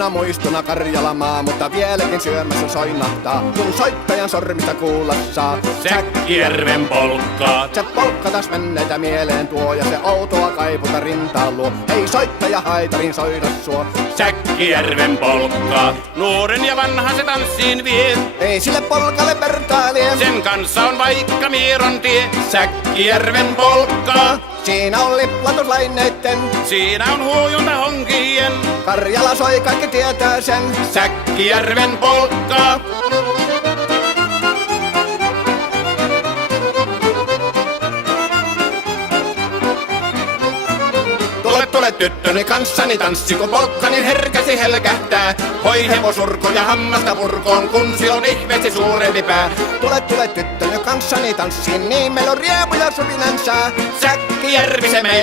Kauniina muistona Karjalamaa, mutta vieläkin syömässä soinahtaa, kun soittajan sormista kuulla saa. Säkkijärven polkkaa. Se polkka taas menneitä mieleen tuo, ja se outoa kaiputa rintaan luo. Ei soittaja haitarin soida suo. Säkkijärven polkkaa. Nuoren ja vanhan se tanssiin vie. Ei sille polkalle vertailie. Sen kanssa on vaikka Mieron tie. Säkkijärven polkkaa. Siinä on liplatuslaineitten, Siinä on huojunta honkien. Karjala soi, kaikki tietää sen. Säkkijärven polkkaa. Tule tyttöni kanssani tanssi, kun polkkani herkäsi helkähtää. Hoi hevosurko ja hammasta purkoon, kun silloin ihmeesi suurempi pää. Tule tyttöni kanssani tanssiin, niin meillä on riemuja suvinansa. Säkkijärvi se meillä.